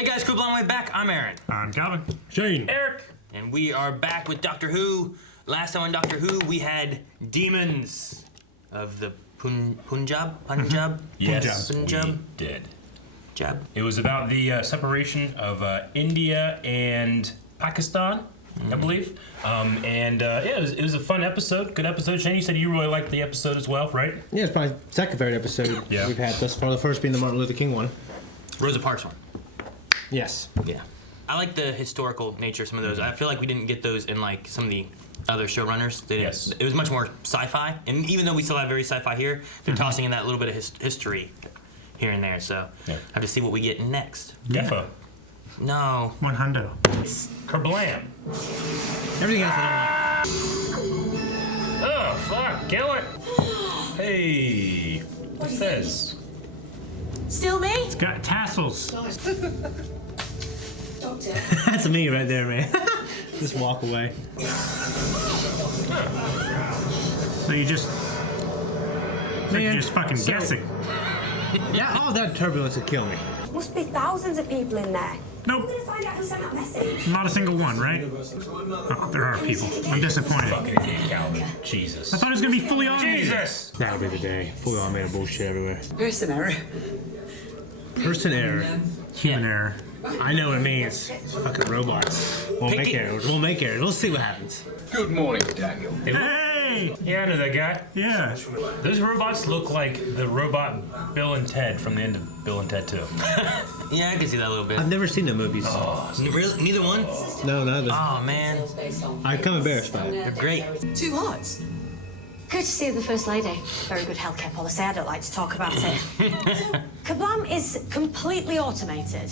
Hey guys, Kerblam, way back. I'm Aaron. I'm Calvin. Shane. Eric. And we are back with Doctor Who. Last time on Doctor Who, we had demons of the Punjab? Yes, Punjab? we did. Jab. It was about the separation of India and Pakistan, I believe. Yeah, it was a fun episode. Good episode. Shane, you said you really liked the episode as well, right? Yeah, it's probably the second favorite episode we've had thus far. The first being the Martin Luther King one. Rosa Parks one. Yes. Yeah. I like the historical nature of some of those. I feel like we didn't get those in like some of the other showrunners. Yes. It was much more sci-fi, and even though we still have very sci-fi here, they're tossing in that little bit of history here and there. So I have to see what we get next. Defo. No. 100. Kerblam. Everything else I don't like. Oh, fuck. Kill it. Hey. What's this? Still me? It's got tassels. Doctor. That's me right there, man. Just walk away. So you just... you're just fucking guessing. All that turbulence would kill me. Must be thousands of people in there. Nope. I'm gonna find out who sent that message. Not a single one, right? Oh, there are people. I'm disappointed. Fucking idiot, Calvin. Jesus. I thought it was gonna be fully automated. Jesus! That'll be the day. Fully automated bullshit everywhere. Person error. Person error. Human error. I know what it means. It's fucking robots. We'll make errors. We'll make errors. We'll see what happens. Good morning, Daniel. Hey! Yeah, I know that guy. Yeah. Those robots look like the robot Bill and Ted from the end of Bill and Ted 2. Yeah, I can see that a little bit. I've never seen the movies. Oh, really? Neither one? No, none of them. Oh, man. I become embarrassed by it. They're great. Two hearts. Courtesy of the First Lady. Very good healthcare policy. I don't like to talk about it. Kerblam is completely automated.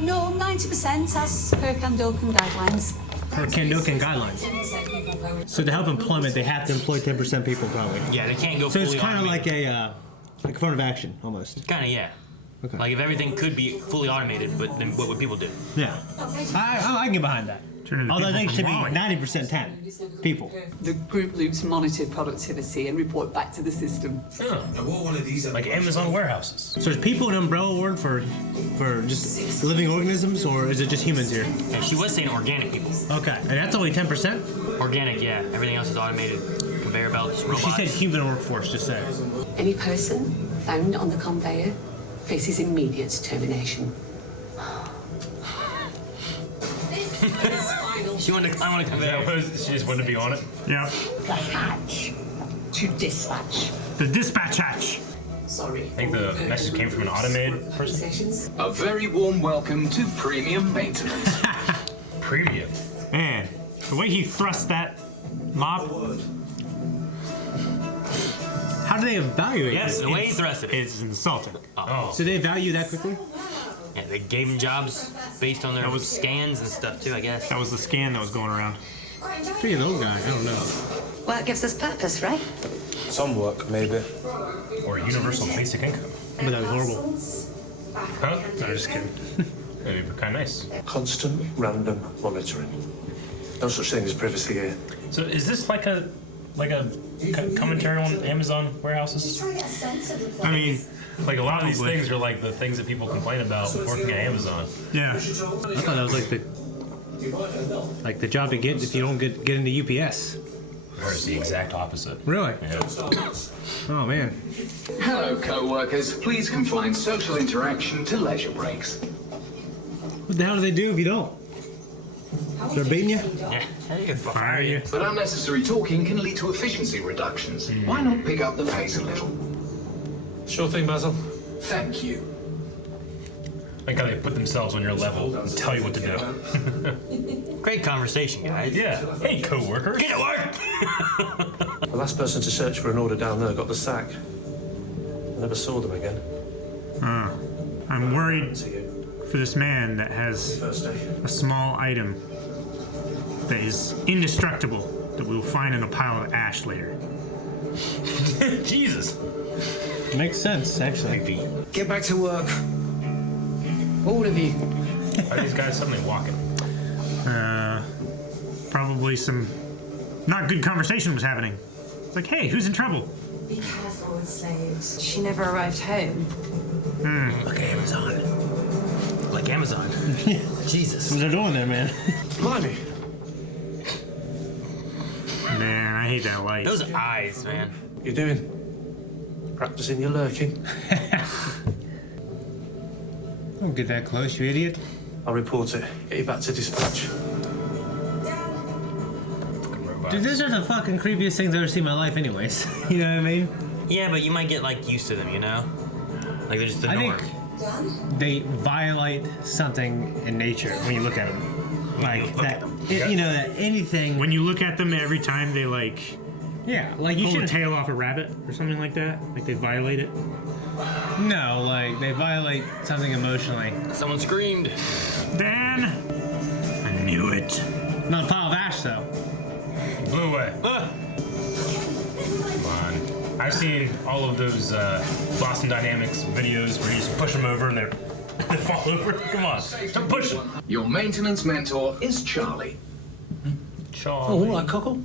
No, 90% as per Candokan guidelines. Per Kandokan guidelines. So to help employment, they have to employ 10% people, probably. Yeah, they can't go So fully it's kind of automated. like a affirmative action, almost. Kind of, yeah. Okay. Like if everything could be fully automated, but then what would people do? Yeah. I can get behind that. Although I think it should be 90% 10 people. The group loops monitor productivity and report back to the system. Like Amazon warehouses. So is people an umbrella word for just living organisms, or is it just humans here? And she was saying organic people. Okay, and that's only 10%? Organic, yeah. Everything else is automated. Conveyor belts, robots. She said human workforce, just say. Any person found on the conveyor faces immediate termination. I want to conveyor. She just wanted to be on it? Yeah. The hatch to dispatch. The dispatch hatch. Sorry. I think the message came from an automated person. A very warm welcome to premium maintenance. Premium. Man, the way he thrust that mop. How do they evaluate Yes, this? the way he thrust it. It's insulting. Oh. So they value that quickly? Yeah, they gave them jobs based on their scans and stuff too, I guess. That was the scan that was going around. Being an old guy, I don't know. Work gives us purpose, right? Some work, maybe. Or universal basic income. But that was horrible. Huh? No, just kidding. That'd be kind of nice. Constant random monitoring. No such thing as privacy here. So is this like a commentary on Amazon warehouses? I mean, like a lot of these things are like the things that people complain about working at Amazon. Yeah. I thought that was like the job to get if you don't get into UPS. Or it's the exact opposite. Really? Yeah. Oh man. Hello, co-workers. Please confine social interaction to leisure breaks. What the hell do they do if you don't? They're beating you? Yeah, they could Fire you. But unnecessary talking can lead to efficiency reductions. Why not pick up the pace a little? Sure thing, Basil. Thank you. Like how they put themselves on your level and tell you what to do. Great conversation, guys. Yeah. Hey, co-workers. Get to work! The last person to search for an order down there got the sack. I never saw them again. I'm worried To you. for this man that has First day. a small item that is indestructible that we will find in a pile of ash later. Jesus. Makes sense, actually. Get back to work. All of you. Why are these guys suddenly walking? Probably some not good conversation was happening. It's like, hey, who's in trouble? Be careful with slaves. She never arrived home. Look at Amazon. like Amazon. Jesus. What they're doing there, man? Blimey. Man, I hate that light. Those eyes, man. What you doing? Practicing your lurking? Don't get that close, you idiot. I'll report it. Get you back to dispatch. Dude, these are the fucking creepiest things I've ever seen in my life anyways. You know what I mean? Yeah, but you might get like used to them, you know? Like they're just the I norm. think they violate something in nature when you look at them. Like that, you know, that anything. When you look at them every time they like Yeah, like you pull the should. tail off a rabbit or something like that, like they violate it. No, like they violate something emotionally. Someone screamed. Dan, I knew it. Not a pile of ash though. Blew away. Ah! Come on. I've seen all of those Boston Dynamics videos where you just push them over and they fall over. Come on, don't push them. Your maintenance mentor is Charlie. Charlie. Oh, all right, Cockle.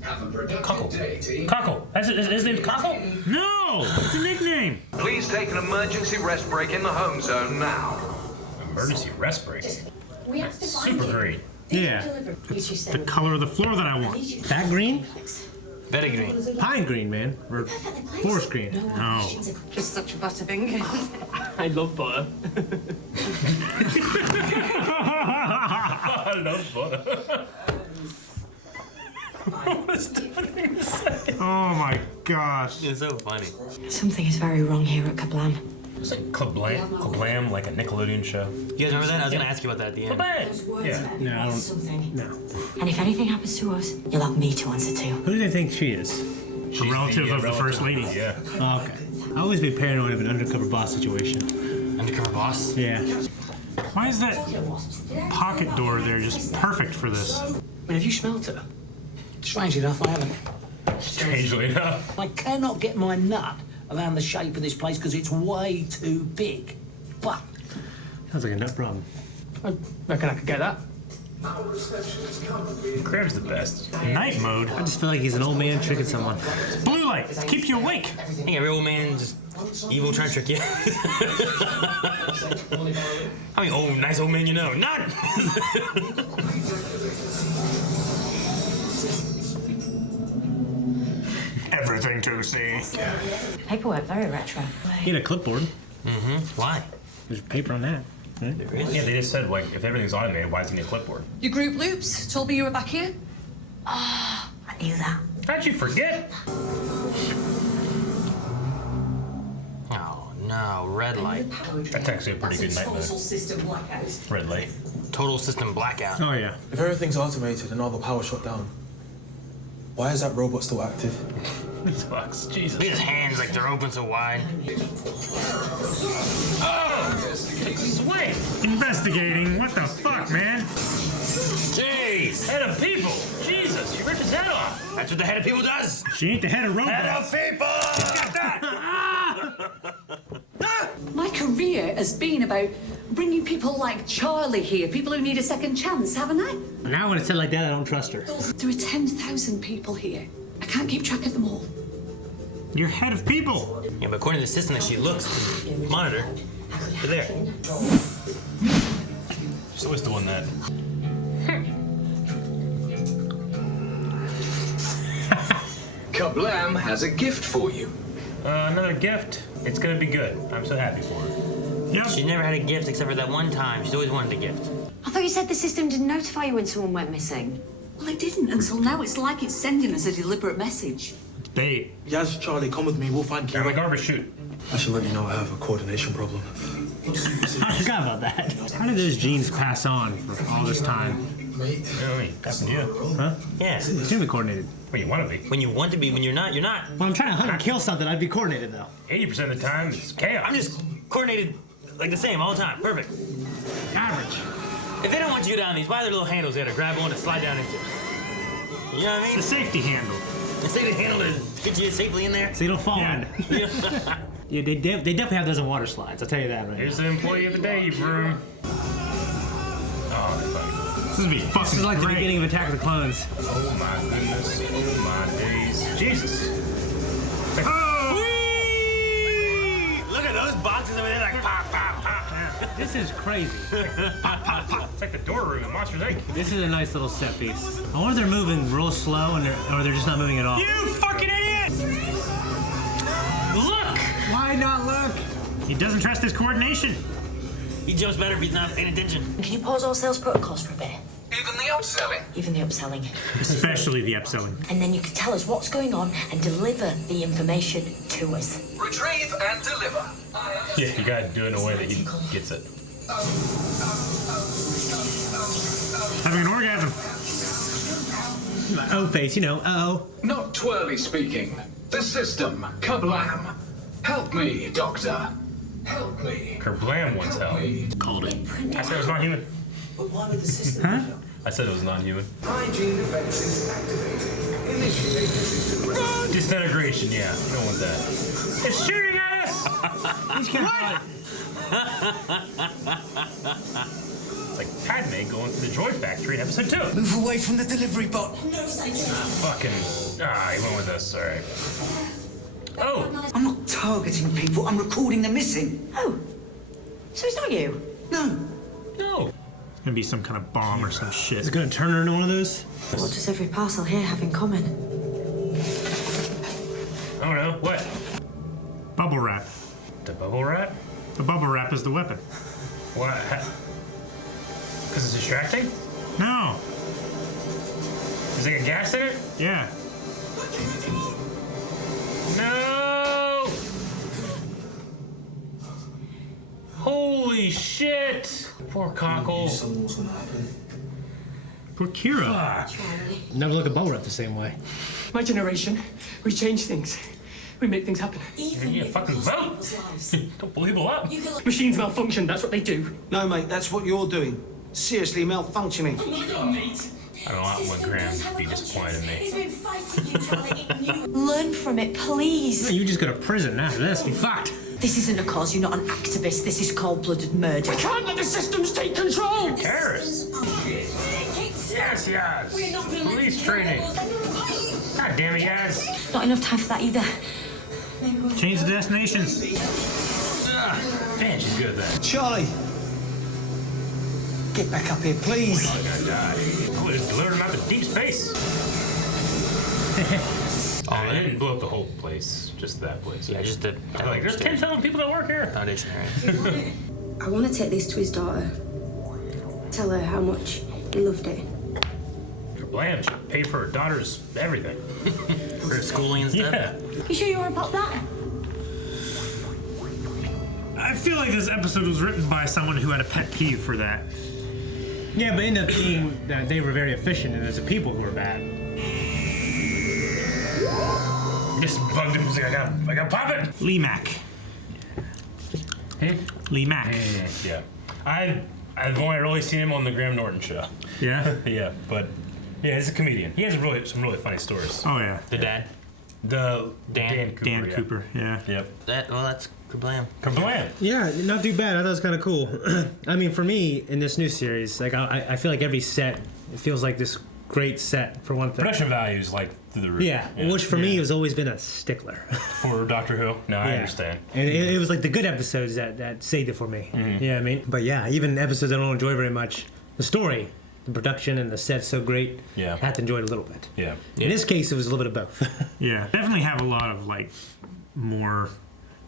Have a productive Cockle. day, team. Cockle. His name's Cockle? No, it's a nickname. Please take an emergency rest break in the home zone now. Emergency rest break. We have to find Super it. great. Yeah, It's the color of the floor that I want. that green, Very green. pine green, man, or forest green. No. Just such a butterfinger. I love butter. I love butter. What a stupid thing to say. Oh my gosh. It's so funny. Something is very wrong here at Kerblam. It's like Kerblam, like a Nickelodeon show. You guys remember that? I was gonna ask you about that at the end. Kerblam! Yeah. No, I don't. Something. No. And if anything happens to us, you'll have me to answer to. Who do they think she is? A relative of the first lady. Yeah. Oh, okay. I always be paranoid of an undercover boss situation. Undercover boss. Yeah. Why is that pocket door there just perfect for this? I mean, have you smelt her? Strangely enough, I haven't. Strangely enough. I cannot get my nut around the shape of this place because it's way too big. But Sounds like a nut problem. I reckon I could get that. Crab's the best. Night mode. I just feel like he's an old man tricking someone. Blue light. It keeps you awake. I think every old man just evil trying to trick you. How many old, nice old men you know? None! Everything to see. Paperwork, very retro. He had a clipboard. Why? There's paper on that. Right? Yeah, they just said, like, if everything's automated, why does it need a clipboard? Your group loops told me you were back here. I knew that. How'd you forget? Oh no, red light. That's actually a pretty good night mode. System blackout. Red light. Total system blackout. Oh yeah. If everything's automated and all the power shut down, why is that robot still active? These fucks. Jesus. Look at his hands like they're open so wide. Swing! Investigating. What the fuck, man? Jeez! Head of people. Jesus, you ripped his head off. That's what the head of people does! She ain't the head of robots. Head of people! Get that! My career has been about bringing people like Charlie here, people who need a second chance, haven't I? Now when it's said like that, I don't trust her. There are 10,000 people here. I can't keep track of them all. You're head of people. Yeah, but according to the system that she looks, monitor, they're there. She's always doing that. Kerblam has a gift for you. Another gift. It's gonna be good. I'm so happy for her. Yep. She never had a gift except for that one time. She's always wanted a gift. I thought you said the system didn't notify you when someone went missing. Well, it didn't until now. It's like it's sending us a deliberate message. It's bait. Yaz, Charlie, come with me. We'll find Grab a Kira. garbage chute. I should let you know I have a coordination problem. I forgot about that. How did those genes pass on for all this time? Mate. Really? That's you. Huh? Yeah. It should be coordinated. Well, you want to be. When you want to be, when you're not, you're not. When I'm trying to hunt and kill something, I'd be coordinated though. 80% of the time, it's chaos. I'm just coordinated like the same all the time. Perfect. Average. If they don't want you down these, why are there little handles there to grab on to slide down into? You know what I mean? The safety handle. The safety handle to get you safely in there. So you don't fall Yeah. in. Yeah, they definitely have those in water slides. I'll tell you that right Here's now. the employee of the day, broom. Oh, they're funny. This would be fucking This is like great. the beginning of Attack of the Clones. Oh my goodness. Oh my days. Jesus. Whee! Look at those boxes over there, like pop, pop, pop. This is crazy. It's like the door room in Monsters Inc. This is a nice little set piece. I wonder if they're moving real slow or they're just not moving at all. You fucking idiot! Look! Why not look? He doesn't trust his coordination. He jumps better if he's not paying attention. Can you pause all sales protocols for a bit? Even the upselling. Even the upselling. Especially the upselling. And then you can tell us what's going on and deliver the information to us. Retrieve and deliver. Yeah, you gotta do it in a way that he gets it. Having an orgasm. Oh face, Not twirly speaking. The system. Kerblam. Help me, Doctor. Help me. Kerblam once held. Called it. I said it was non-human. But why would the system? Huh? I said it was non-human. Hygiene defenses activated. Initiate disintegration. Disintegration, yeah. You don't want that. It's shooting at us! It's like Padme going to the droid factory in episode 2. Move away from the delivery bot. Fucking. He went with us, alright. Oh! I'm not targeting people. I'm recording the missing. Oh, so it's not you? No. No! Gonna be some kind of bomb or some shit. Is it gonna turn her into one of those? What does every parcel here have in common? I don't know. What? Bubble wrap. The bubble wrap? The bubble wrap is the weapon. What? Because it's distracting? No. Is there a gas in it? Yeah. No! Holy shit! Poor cockle. Something's gonna happen. Poor Kira. Fuck. Never look at bubble wrap the same way. My generation, we change things. We make things happen. You fucking vote! Don't believe a lot. Machines malfunction, that's what they do. No, mate, that's what you're doing. Seriously malfunctioning. I don't want Graham to be disappointed in me. Learn from it, please. You just go to prison after this. Be fucked. This isn't a cause. You're not an activist. This is cold-blooded murder. We can't let the systems take control. Terrorists! Yes, yes! Police training! God damn it, yes! Not enough time for that either. Change the destinations. Man, she's good at that. Charlie. Get back up here, please. I'm gonna die. I would have delivered him out to deep space. I didn't blow up the whole place, just that place. Yeah, just the. Like, there's 10,000 people that work here. Foundation area. I want to take this to his daughter. Tell her how much he loved it. Blam should pay for her daughter's everything. For schooling and stuff? Yeah. You sure you want to pop that? I feel like this episode was written by someone who had a pet peeve for that. Yeah, but ended up being that they were very efficient and there's the people who were bad. Just bugged him. He's like, I got pop it. Lee Mack. Lee Mack. Yeah. I've only really seen him on the Graham Norton show. Yeah? Yeah, but yeah, he's a comedian. He has some really funny stories. Oh, yeah. The dad? The Dan Cooper. Dan Cooper, yeah. Yep. That's Kerblam. Kerblam. Yeah, not too bad. I thought it was kind of cool. I mean, for me, in this new series, like I feel like every set, it feels like this great set for one thing. Production values like through the roof. Yeah, which for me has always been a stickler. For Doctor Who? No, I understand. And it was like the good episodes that saved it for me. Mm-hmm. You know what I mean? But yeah, even episodes I don't enjoy very much, the story, the production, and the set's so great. Yeah. I had to enjoy it a little bit. Yeah. In this case, it was a little bit of both. Yeah, definitely have a lot of like more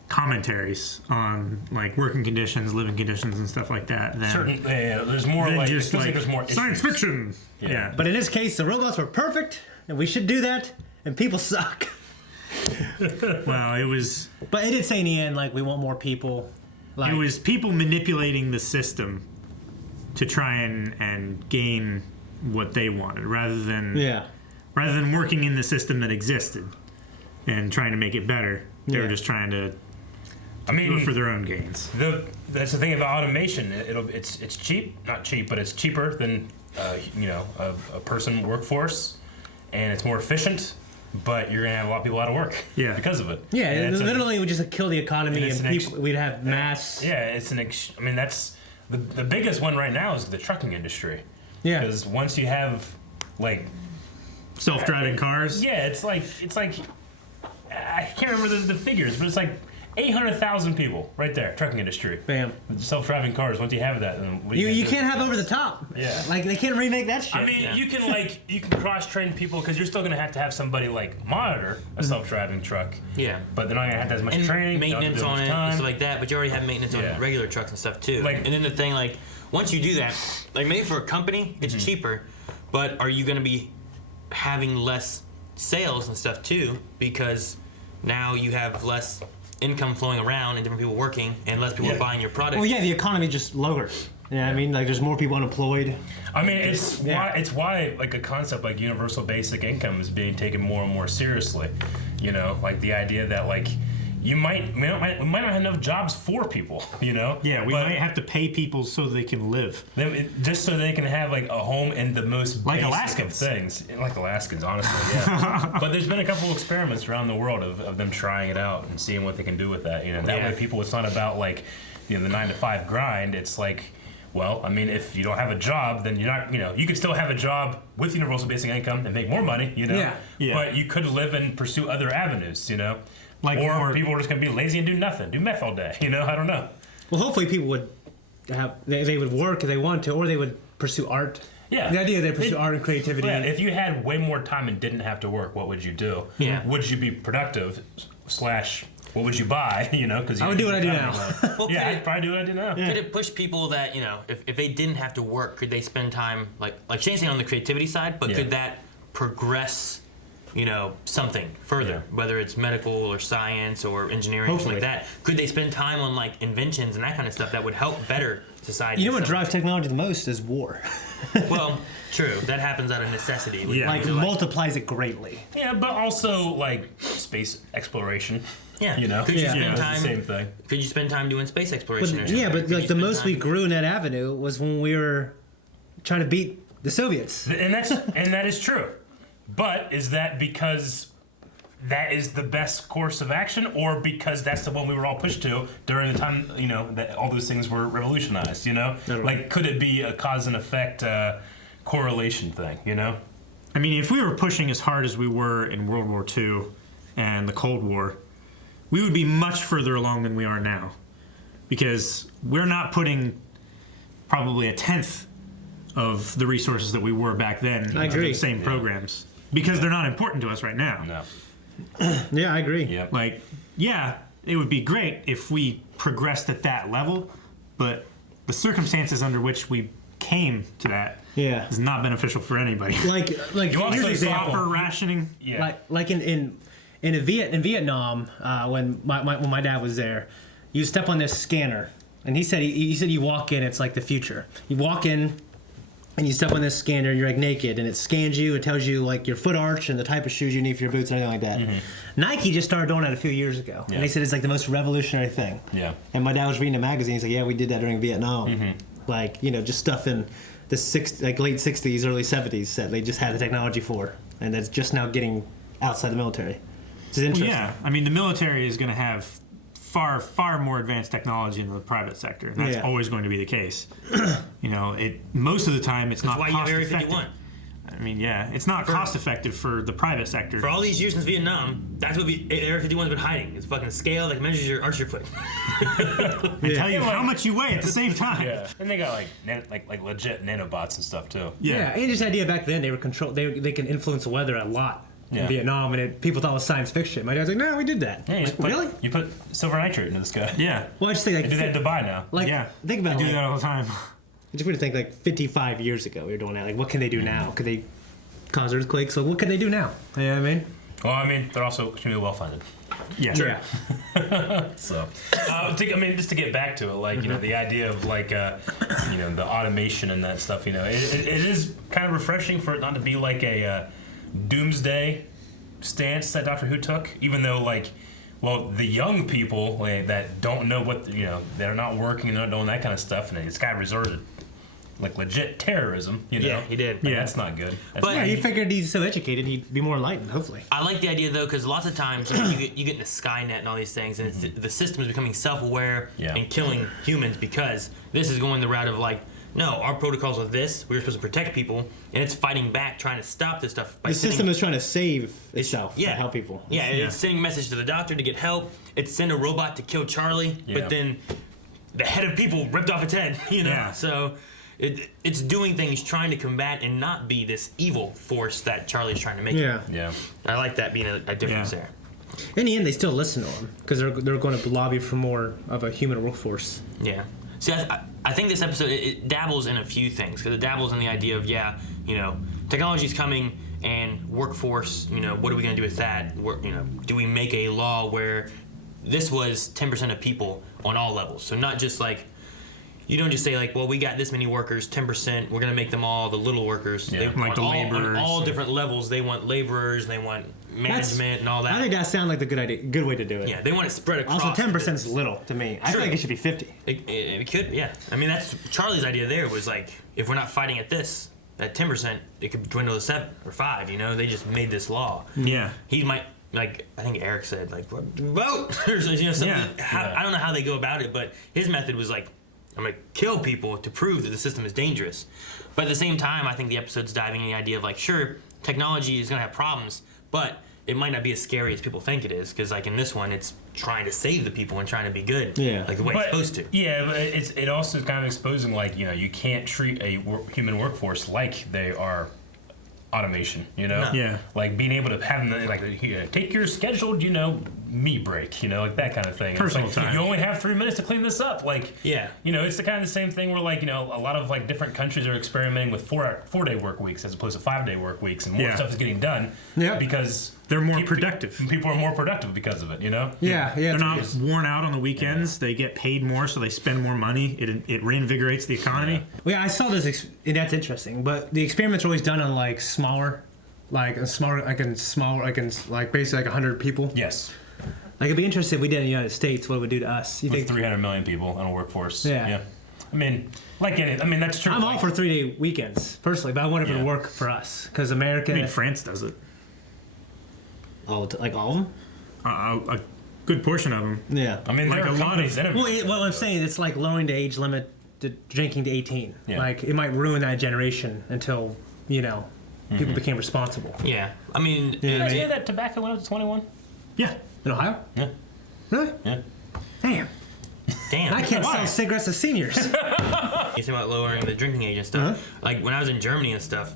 commentaries on like working conditions, living conditions, and stuff like that. Than, there's more than like just like there's more science issues. fiction. Yeah. But in this case, the robots were perfect, and we should do that, and people suck. Well, it was. But it did say in the end, like, we want more people. Like, It was people manipulating the system to try and gain what they wanted, rather than working in the system that existed and trying to make it better. They were just trying to do it for their own gains. That's the thing about automation. It's cheap, not cheap, but it's cheaper than a person workforce, and it's more efficient. But you're gonna have a lot of people out of work. Yeah. Because of it. Yeah, it literally would just kill the economy, and we'd have mass. Yeah, it's I mean, that's the biggest one right now is the trucking industry. Yeah. Because once you have like self-driving cars. Yeah, it's like I can't remember the figures, but it's like 800,000 people right there, trucking industry. Bam. Self-driving cars. Once you have that, then what do You do? can't have over the top. Yeah. Like they can't remake that shit. I mean, you can cross-train people because you're still gonna have to have somebody like monitor a self-driving truck. Yeah. But they're not gonna have to have as much And training, maintenance on it, and stuff like that. But you already have maintenance on regular trucks and stuff too. Like- and then the thing, like, once you do that, like maybe for a company, it's cheaper, but are you gonna be having less sales and stuff too because now you have less income flowing around and different people working and less people are buying your product? Well, yeah, the economy just lower. Yeah, I mean, like there's more people unemployed. I mean, it's why like a concept like universal basic income is being taken more and more seriously. You know, like the idea that like we might not have enough jobs for people. You know. Yeah, we might have to pay people so they can live. Just so they can have like a home in the most Like basic Alaskans. of things. Like Alaskans, honestly, yeah. But there's been a couple experiments around the world of them trying it out and seeing what they can do with that. You know, that way people, it's not about like, you know, the 9-to-5 grind. It's like, well, I mean, if you don't have a job, then you're not, you know, you could still have a job with universal basic income and make more money, you know. Yeah. But you could live and pursue other avenues, you know. Like or people are just gonna be lazy and do nothing, do meth all day, you know. I don't know. Well, hopefully people would have they would work if they wanted to, or they would pursue art. Yeah. The idea they pursue art and creativity. Yeah, if you had way more time and didn't have to work, what would you do? Yeah. Would you be productive? What would you buy? You know, because I would do what I do now. Well, Yeah, I'd probably do what I do now. Could it push people that, you know, if they didn't have to work, could they spend time, like Shane's saying on the creativity side, but could that progress, you know, something further, whether it's medical or science or engineering, Hopefully. like that? Could they spend time on like inventions and that kind of stuff that would help better society? You know what So- drives technology the most is war. Well, true. That happens out of necessity. Like multiplies it greatly. Yeah, but also like space exploration. Yeah. You know, Could you spend it's time? the same thing. Could you spend time doing space exploration? But, or something? yeah, but Could like you the spend most we time- grew in that avenue was when we were trying to beat the Soviets. And that is true. But is that because that is the best course of action, or because that's the one we were all pushed to during the time, you know, that all those things were revolutionized, you know? Like, could it be a cause and effect correlation thing, you know? I mean, if we were pushing as hard as we were in World War II and the Cold War, we would be much further along than we are now. Because we're not putting probably a tenth of the resources that we were back then I into agree. the same programs. Because they're not important to us right now. No. Yeah, I agree. Yep. Like, yeah, it would be great if we progressed at that level, but the circumstances under which we came to that is not beneficial for anybody. Like You also here's an example. Proper rationing. Yeah. Like in Vietnam, when my dad was there, you step on this scanner, and he said you walk in, it's like the future. You walk in, and you step on this scanner, and you're like naked, and it scans you. It tells you like your foot arch and the type of shoes you need for your boots and everything like that. Nike just started doing that a few years ago, and they said it's like the most revolutionary thing. Yeah. And my dad was reading a magazine. He's like, "Yeah, we did that during Vietnam. Like, you know, just stuff in the late '60s, early '70s that they just had the technology for, and that's just now getting outside the military." It's interesting. Yeah, I mean, the military is going to have far more advanced technology than the private sector. And that's always going to be the case. You know, most of the time it's That's not why you have cost Area effective. 51. I mean, yeah, it's not cost effective for the private sector. For all these years since Vietnam, that's what Area 51's been hiding. It's a fucking scale that measures your arch your foot. And tell you how much you weigh at the same time. Yeah. And they got like legit nanobots and stuff too. Yeah, and just the idea back then they were control. They can influence the weather a lot in Vietnam, and people thought it was science fiction. My dad's like, "No, we did that." Yeah, Really? You put silver nitrate into the sky. Yeah. Well, I just think like They do that in Dubai now. Like, think about I it. do Like, that all the time. just want to think like 55 years ago we were doing that. Like, what can they do now? Could they cause earthquakes? So what can they do now? You know what I mean? Well, I mean, they're also extremely well funded. Yeah. Sure. So, just to get back to it, like, you know, the idea of like, you know, the automation and that stuff, you know, it is kind of refreshing for it not to be like a doomsday stance that Doctor Who took, even though like, well, the young people that don't know what, you know, that are not working and not doing that kind of stuff, and this guy resorted like legit terrorism, you know? Yeah, he did. Like, that's not good. That's But Yeah, not- he figured he's so educated he'd be more enlightened. Hopefully. I like the idea though, because lots of times you get into Skynet and all these things, and it's the system is becoming self-aware Yeah. and killing humans because this is going the route of like no, our protocols are this. We were supposed to protect people, and it's fighting back, trying to stop this stuff. The system is trying to save itself, yeah, and help people. Yeah, it's sending a message to the doctor to get help. It's send a robot to kill Charlie, but then the head of people ripped off its head. So it's doing things trying to combat and not be this evil force that Charlie's trying to make. Yeah. I like that being a difference there. In the end, they still listen to him because they're going to lobby for more of a human workforce. Yeah. See, I think this episode, it dabbles in a few things, because it dabbles in the idea of, technology's coming and workforce, what are we going to do with that? Do we make a law where this was 10% of people on all levels? So not just like, you don't just say like, well, we got this many workers, 10%, we're going to make them all the little workers. They like the laborers. On all different levels. They want laborers, they want management and all that. I think that sounds like the good way to do it. Yeah, they want it spread across. Also, 10% is little to me. I feel like it should be 50. It could, yeah. I mean, that's Charlie's idea there was like, if we're not fighting at this, at 10%, it could dwindle to 7 or 5, They just made this law. Yeah. He might, like, I think Eric said, like, vote! Or something. I don't know how they go about it, but his method was like, I'm going to kill people to prove that the system is dangerous. But at the same time, I think the episode's diving in the idea of like, sure, technology is going to have problems, but it might not be as scary as people think it is, because like in this one, it's trying to save the people and trying to be good, like the way it's supposed to. Yeah, but it also is kind of exposing like you can't treat a human workforce like they are automation. No. Yeah. Like being able to have them like take your scheduled me break, like that kind of thing. Personal it's like, time. You only have 3 minutes to clean this up. Like yeah, it's the kind of the same thing where like a lot of like different countries are experimenting with 4-day work weeks as opposed to 5-day work weeks, and more stuff is getting done because they're more productive. People are more productive because of it. Yeah. They're not worn out on the weekends. They get paid more, so they spend more money. It reinvigorates the economy. Well, yeah, I saw this. That's interesting. But the experiments are always done on like smaller, like basically like 100 people. Yes. Like it'd be interesting if we did in the United States, what it would do to us. You With think 300 million people in a workforce. Yeah. I mean, that's true. I'm all for 3-day weekends personally, but I wonder if it would work for us because America. I mean, France does it. All of them. A good portion of them. Yeah. I mean, like there are a lot of. Well, what I'm saying, it's like lowering the age limit to drinking to 18. Yeah. Like it might ruin that generation until people became responsible. Yeah, I mean, Did you hear that tobacco went up to 21? Yeah. In Ohio? Yeah. Really? Yeah. Damn. I can't sell cigarettes to seniors. You say about lowering the drinking age and stuff. Like when I was in Germany and stuff,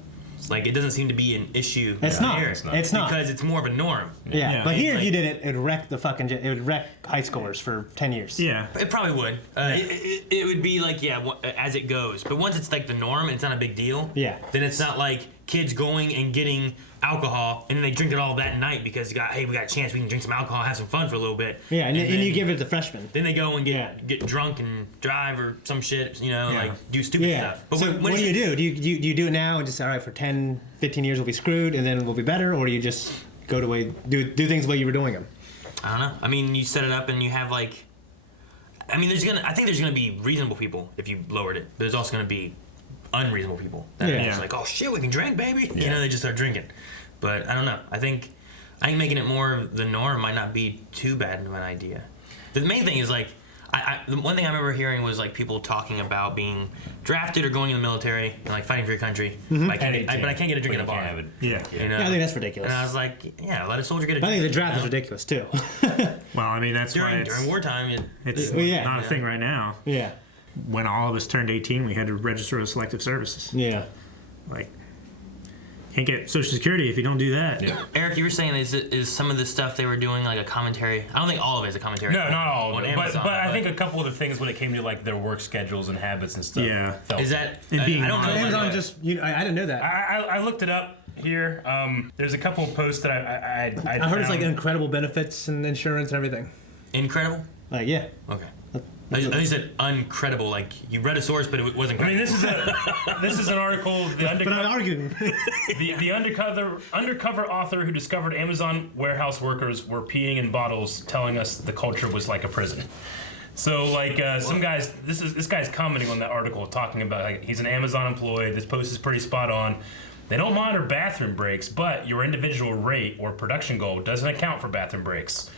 like it doesn't seem to be an issue. It's not. Here. It's not because it's more of a norm. Yeah. But here, if you did it, it would wreck it would wreck high schoolers for 10 years. Yeah. It probably would. It would be like as it goes. But once it's like the norm, and it's not a big deal. Yeah. Then it's not like kids going and getting alcohol and then they drink it all that night because we got a chance, we can drink some alcohol, have some fun for a little bit. Yeah, and you give it to freshmen. Then they go and get drunk and drive or some shit, like do stupid stuff. But so what do you do? Do you do it now and just all right for 10, 15 years we'll be screwed and then we'll be better, or do you just go to way do things the way you were doing them? I don't know. I mean, you set it up and you have like, I think there's gonna be reasonable people if you lowered it. But there's also gonna be unreasonable people that are just like, oh shit, we can drink, baby. They just start drinking. But I don't know. I think making it more the norm might not be too bad of an idea. The main thing is like, the one thing I remember hearing was like people talking about being drafted or going in the military and like fighting for your country. Mm-hmm. But I can't get a drink in a bar. Yeah, I think that's ridiculous. And I was like, let a soldier get a drink. I think the draft is ridiculous too. Well, I mean, that's during wartime. It's not a thing right now. Yeah. When all of us turned 18, we had to register with Selective Services. Yeah. Like, can't get Social Security if you don't do that. Yeah. Eric, you were saying is some of the stuff they were doing like a commentary? I don't think all of it is a commentary. No, not all of it. Amazon, but I think a couple of the things when it came to like their work schedules and habits and stuff. Yeah. Is that? I don't know. Amazon I didn't know that. I looked it up here. There's a couple of posts that I heard it's like incredible benefits and insurance and everything. Incredible? Like yeah. Okay. I think you said uncredible, like you read a source, but it wasn't credible. I mean, this is an article. But I'm arguing. the undercover author who discovered Amazon warehouse workers were peeing in bottles, telling us the culture was like a prison. So like some guys, this guy's commenting on that article, talking about like he's an Amazon employee. This post is pretty spot on. They don't monitor bathroom breaks, but your individual rate or production goal doesn't account for bathroom breaks.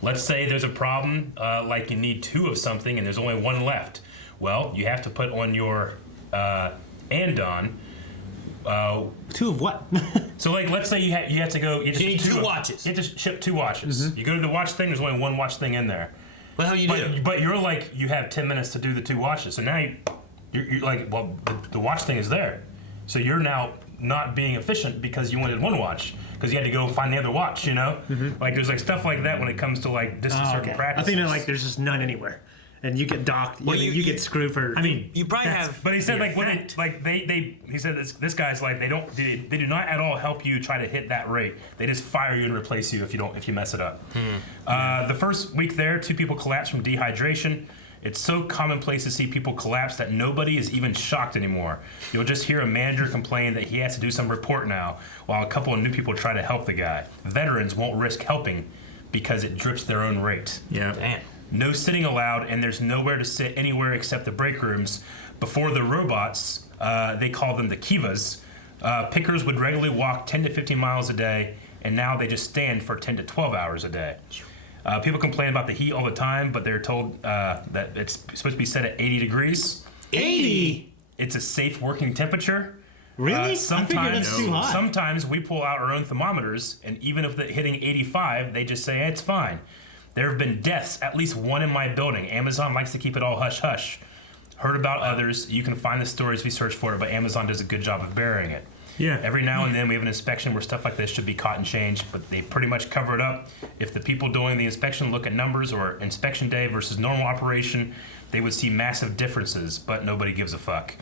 Let's say there's a problem, like you need 2 of something and there's only 1 left. Well, you have to put on your and Dawn. Two of what? So, like, let's say you have to go. You need two watches. You have to ship 2 watches. You go to the watch thing. There's only 1 watch thing in there. What the hell you do? But you're like, you have 10 minutes to do the 2 watches. So now you're like, well, the watch thing is there. So you're now not being efficient because you wanted 1 watch. Because you had to go find the other watch, you know? Like, there's like stuff like that when it comes to like distance certain practices. I think that like there's just none anywhere. And you get docked. Well, you get screwed for. I mean, you probably have. But he said like when he said this guy's like they do not at all help you try to hit that rate. They just fire you and replace you if you mess it up. The first week there, 2 people collapsed from dehydration. It's so commonplace to see people collapse that nobody is even shocked anymore. You'll just hear a manager complain that he has to do some report now, while a couple of new people try to help the guy. Veterans won't risk helping because it drips their own rate. Yeah. Damn. No sitting allowed, and there's nowhere to sit anywhere except the break rooms. Before the robots, they call them the Kivas, pickers would regularly walk 10 to 15 miles a day, and now they just stand for 10 to 12 hours a day. People complain about the heat all the time, but they're told that it's supposed to be set at 80 degrees. 80? It's a safe working temperature. Really? I figured Sometimes, that's too hot. sometimes we pull out our own thermometers, and even if they're hitting 85, they just say, it's fine. There have been deaths, at least 1 in my building. Amazon likes to keep it all hush-hush. Heard about others. You can find the stories if you search for it, but Amazon does a good job of burying it. Yeah. Every now and then we have an inspection where stuff like this should be caught and changed, but they pretty much cover it up. If the people doing the inspection look at numbers or inspection day versus normal operation, they would see massive differences, but nobody gives a fuck.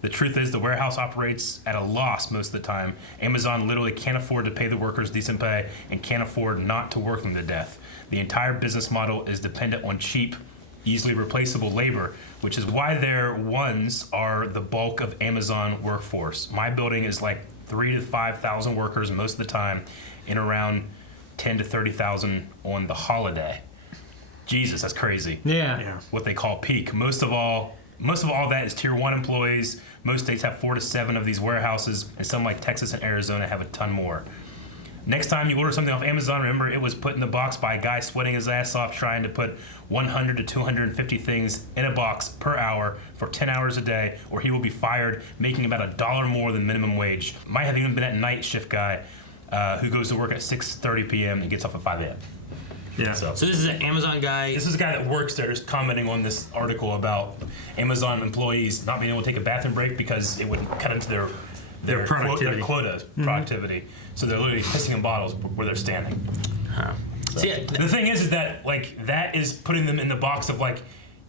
The truth is the warehouse operates at a loss most of the time. Amazon literally can't afford to pay the workers decent pay and can't afford not to work them to death. The entire business model is dependent on cheap, easily replaceable labor, which is why their ones are the bulk of Amazon workforce. My building is like 3,000 to 5,000 workers most of the time, and around 10 to 30,000 on the holiday. Jesus, that's crazy. Yeah. What they call peak. Most of all that is tier 1 employees. Most states have 4 to 7 of these warehouses, and some like Texas and Arizona have a ton more. Next time you order something off Amazon, remember it was put in the box by a guy sweating his ass off trying to put 100 to 250 things in a box per hour for 10 hours a day, or he will be fired, making about $1 more than minimum wage. Might have even been a night shift guy who goes to work at 6:30 p.m. and gets off at 5 a.m. Yeah. So this is an Amazon guy. This is a guy that works there, is commenting on this article about Amazon employees not being able to take a bathroom break because it would cut into their productivity. Their quota productivity. So they're literally pissing in bottles where they're standing. So, the thing is that like that is putting them in the box of like,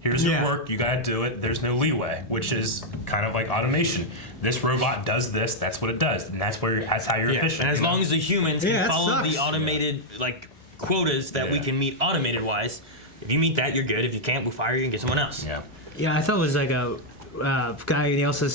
here's your work, you gotta do it. There's no leeway, which is kind of like automation. This robot does this, that's what it does, and that's how you're efficient. And as long as the humans can follow sucks. the automated like quotas that we can meet automated wise, if you meet that, you're good. If you can't, we'll fire you and get someone else. Yeah, I thought it was like a guy, and he also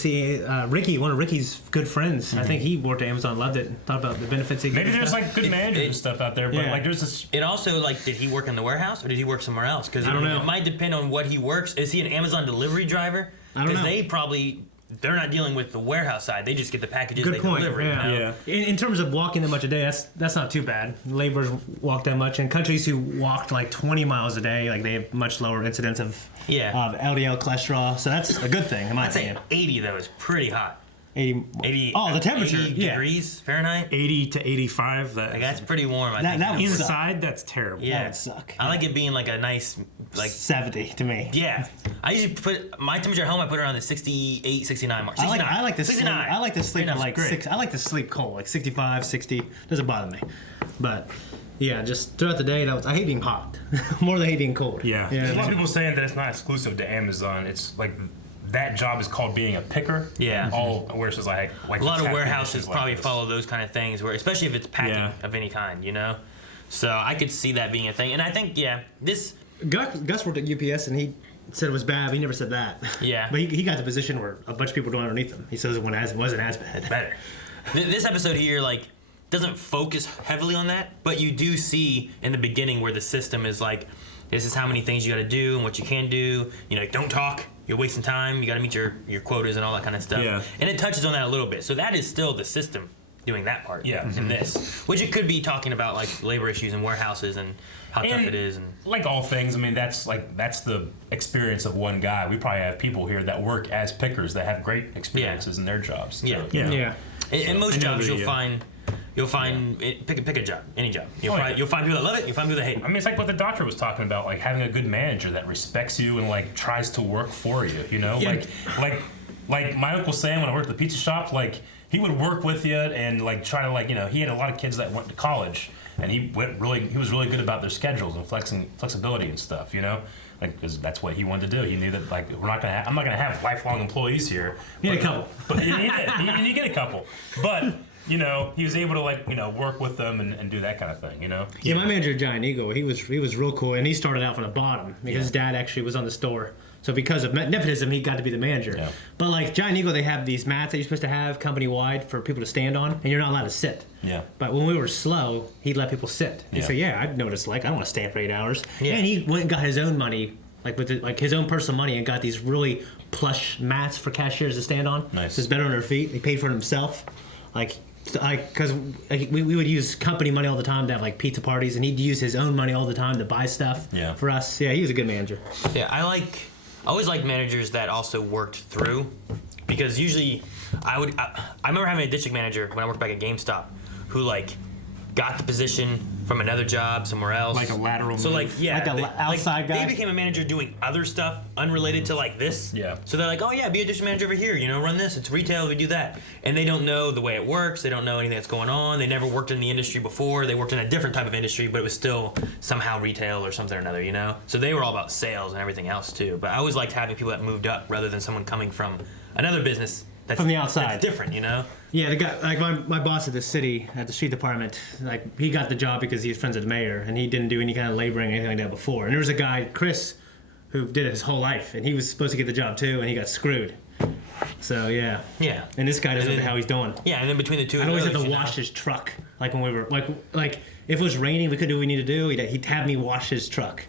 Ricky, one of Ricky's good friends. I think he worked at Amazon, loved it, thought about the benefits he Maybe there's like good managers and stuff out there, but like there's this. It also like, did he work in the warehouse or did he work somewhere else? Because I don't know. It might depend on what he works. Is he an Amazon delivery driver? I don't know. Because they're not dealing with the warehouse side. They just get the packages Good they point. deliver. You know? In terms of walking that much a day, that's not too bad. Laborers walk that much, and countries who walked like 20 miles a day, like they have much lower incidence of LDL cholesterol. So that's a good thing in my opinion. I'd say 80 though is pretty hot. 80. Oh, the temperature. 80 degrees Fahrenheit. 80 to 85. That's pretty warm. I think. That would inside, suck. that's terrible. Yeah, that would suck. I like it being like a nice, like 70 to me. Yeah, I usually put my temperature at home. I put it around the 68, 69 mark. 69. I like to 69. sleep. I like to sleep at like 6. I like to sleep cold, like 65, 60. Doesn't bother me, but. Yeah, just throughout the day, I hate being hot more than I hate being cold. There's a lot of people saying that it's not exclusive to Amazon. It's like that job is called being a picker. Yeah. All where it's like a lot of warehouses probably follow those kind of things, where especially if it's packing of any kind, you know. So I could see that being a thing, and I think this. Gus worked at UPS, and he said it was bad. But he never said that. Yeah. But he got the position where a bunch of people doing underneath him. He says it wasn't as bad. Better. This episode here, like, doesn't focus heavily on that, but you do see in the beginning where the system is like, this is how many things you got to do and what you can do. You know, don't talk. You're wasting time. You got to meet your quotas and all that kind of stuff. Yeah. And it touches on that a little bit. So that is still the system doing that part. Yeah. In this, which it could be talking about like labor issues in warehouses and how tough it is, and like all things, I mean, that's the experience of one guy. We probably have people here that work as pickers that have great experiences in their jobs. Yeah. In most jobs, you'll find pick a job, any job. You'll find people that love it. You'll find people that hate it. I mean, it's like what the doctor was talking about, like having a good manager that respects you and like tries to work for you. You know, like my Uncle Sam, when I worked at the pizza shop, like he would work with you and like try to he had a lot of kids that went to college, and he was really good about their schedules and flexibility and stuff. You know. Like, because that's what he wanted to do. He knew that, like, I'm not gonna have lifelong employees here. You need a couple. But you get a couple. But he was able to work with them and do that kind of thing. Yeah, my manager Giant Eagle, he was real cool, and he started out from the bottom because his dad actually was on the store. So because of nepotism, he got to be the manager. Yeah. But like Giant Eagle, they have these mats that you're supposed to have company wide for people to stand on, and you're not allowed to sit. Yeah. But when we were slow, he'd let people sit. He'd say, "Yeah, I'd noticed. Like, I don't want to stand for 8 hours." Yeah. And he went and got his own money, his own personal money, and got these really plush mats for cashiers to stand on. Nice. So it's better on their feet. He paid for it himself. Because we would use company money all the time to have like pizza parties, and he'd use his own money all the time to buy stuff for us. Yeah, he was a good manager. Yeah, I always like managers that also worked through, because usually I remember having a district manager when I worked back at GameStop who like got the position from another job somewhere else, like a lateral move. So like outside guy. They became a manager doing other stuff unrelated to like this. Yeah. So they're like, oh yeah, be a district manager over here. Run this. It's retail. We do that. And they don't know the way it works. They don't know anything that's going on. They never worked in the industry before. They worked in a different type of industry, but it was still somehow retail or something or another. So they were all about sales and everything else too. But I always liked having people that moved up rather than someone coming from another business. That's, from the outside. That's different, Yeah, the guy, like my boss at the city, at the street department, like he got the job because he was friends with the mayor, and he didn't do any kind of laboring or anything like that before. And there was a guy, Chris, who did it his whole life, and he was supposed to get the job too, and he got screwed. So yeah. Yeah. And this guy doesn't know how he's doing. Yeah, and then between the two, I always had to wash his truck. Like when we were like if it was raining, we couldn't do what we needed to do. He'd have me wash his truck.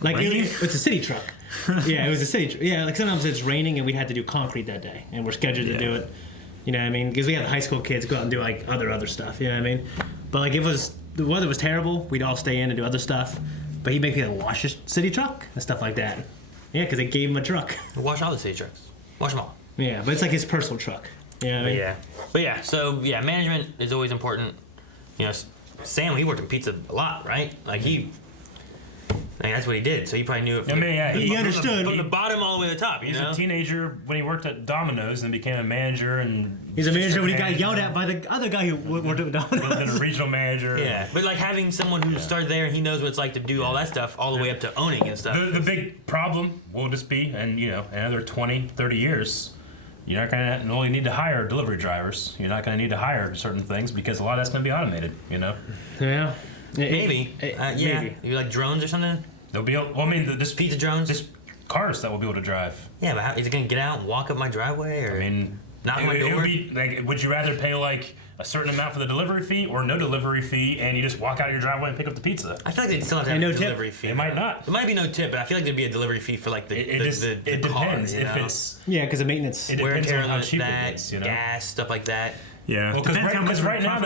Like it's a city truck. Yeah, it was a city. Yeah, like sometimes it's raining and we had to do concrete that day, and we're scheduled to do it. You know what I mean? Because we have high school kids go out and do like other stuff. You know what I mean? But like if the weather was terrible, we'd all stay in and do other stuff. But he'd make me wash his city truck and stuff like that. Yeah, because they gave him a truck. Wash all the city trucks. Wash them all. Yeah, but it's like his personal truck. You know what I mean? Yeah. But yeah, so yeah, management is always important. Sam, he worked in pizza a lot, right? Like that's what he did. So he probably knew it. He understood from the bottom all the way to the top. He's a teenager when he worked at Domino's and became a manager, and he's a manager when he got yelled at by the other guy who worked at Domino's. Then a regional manager. Yeah, but like having someone who started there, he knows what it's like to do all that stuff, all the way up to owning and stuff. The big problem will just be, and another 20, 30 years, you're not going to only need to hire delivery drivers. You're not going to need to hire certain things because a lot of that's going to be automated. Yeah. Maybe. Maybe. You like drones or something? There'll be. This pizza drones. This cars that will be able to drive. Yeah, but how, is it gonna get out and walk up my driveway, or knock my door? It would be like, would you rather pay like a certain amount for the delivery fee or no delivery fee, and you just walk out of your driveway and pick up the pizza? I feel like they'd still have to have a delivery fee. It might not. There might be no tip, but I feel like there'd be a delivery fee for like the it car, depends if it's because of maintenance. It wear and depends tear on how cheap that, it is, gas, stuff like that. Yeah, well, because right now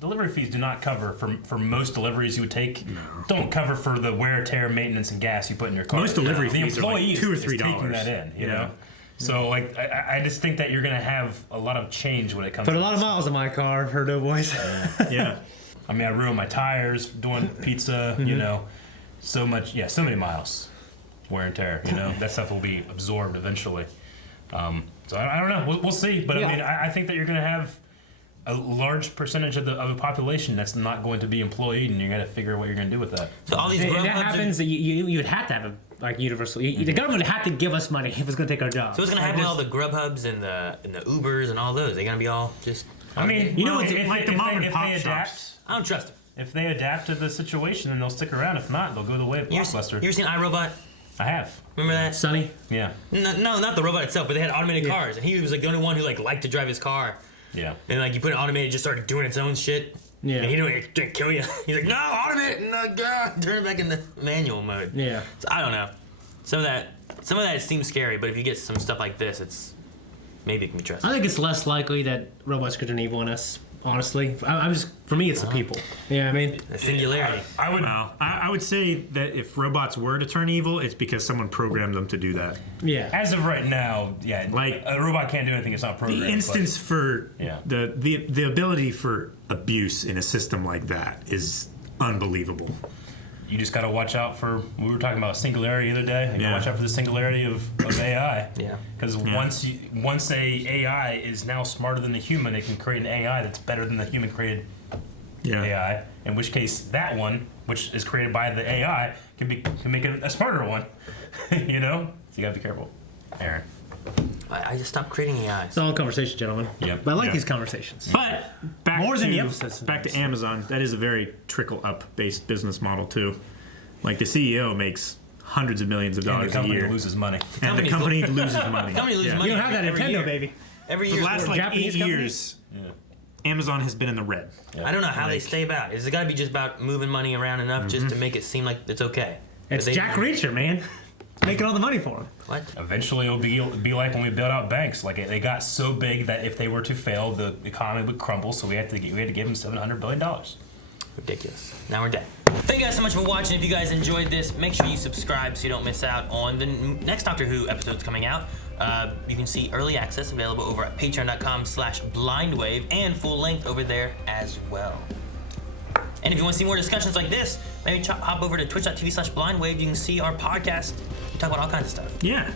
delivery fees do not cover for most deliveries you would take. No. Don't cover for the wear, tear, maintenance, and gas you put in your car. Most delivery fees are like $2 or $3 taking that in. You know. So like I just think that you're gonna have a lot of change when it comes. Put to a lot of miles on my car, heard no boys. Yeah. I mean, I ruined my tires doing pizza. So many miles, wear and tear. That stuff will be absorbed eventually. So I don't know. We'll see. But I mean, I think that you're going to have a large percentage of the population that's not going to be employed, and you got to figure out what you're going to do with that. So all these if that happens, you would have to have a universal. The government would have to give us money if it's going to take our jobs. So what's going to happen with all the Grubhubs and the Ubers and all those? They're going to be all just. I mean, it's like the mom and pop shops. I don't trust them. If they adapt to the situation, then they'll stick around. If not, they'll go the way of Blockbuster. You ever seen iRobot? I have. Remember that? Sonny? Yeah. No, not the robot itself, but they had automated cars, and he was like the only one who liked to drive his car. Yeah. And like you put it automated, it just started doing its own shit. Yeah. And he didn't kill you. He's like, no, automate, no, God, turn it back into manual mode. Yeah. So I don't know. Some of that seems scary, but if you get some stuff like this, maybe it can be trusted. I think it's less likely that robots could turn evil on us. Honestly, for me, it's the people. Yeah, I mean, the singularity. I would say that if robots were to turn evil, it's because someone programmed them to do that. Yeah. As of right now, yeah, like a robot can't do anything it's not programmed. The instance for the ability for abuse in a system like that is unbelievable. You just got to watch out for. We were talking about singularity the other day. You gotta watch out for the singularity of AI. Yeah. Because once a AI is now smarter than the human, it can create an AI that's better than the human created AI. In which case, that one, which is created by the AI, can make a smarter one. You know, so you gotta be careful, Aaron. I just stopped creating AIs. It's all conversation, gentlemen. Yep. But I like these conversations. But back to Amazon, that is a very trickle-up based business model too. Like the CEO makes hundreds of millions of dollars a year. And the company loses money. And the company loses money. The company loses money. You don't have that every Nintendo, year. baby. Every For year. the last like Japanese 8 company? years, Amazon has been in the red. I don't know how they stay about. Is it got to be just about moving money around enough just to make it seem like it's okay? It's Jack Reacher, man. Making all the money for him. What? Eventually, it'll be like when we built out banks. Like they got so big that if they were to fail, the economy would crumble. So we had to give them $700 billion. Ridiculous. Now we're dead. Thank you guys so much for watching. If you guys enjoyed this, make sure you subscribe so you don't miss out on the next Doctor Who episodes coming out. You can see early access available over at patreon.com/blindwave and full length over there as well. And if you want to see more discussions like this, maybe hop over to twitch.tv/blindwave. You can see our podcast. We talk about all kinds of stuff. Yeah.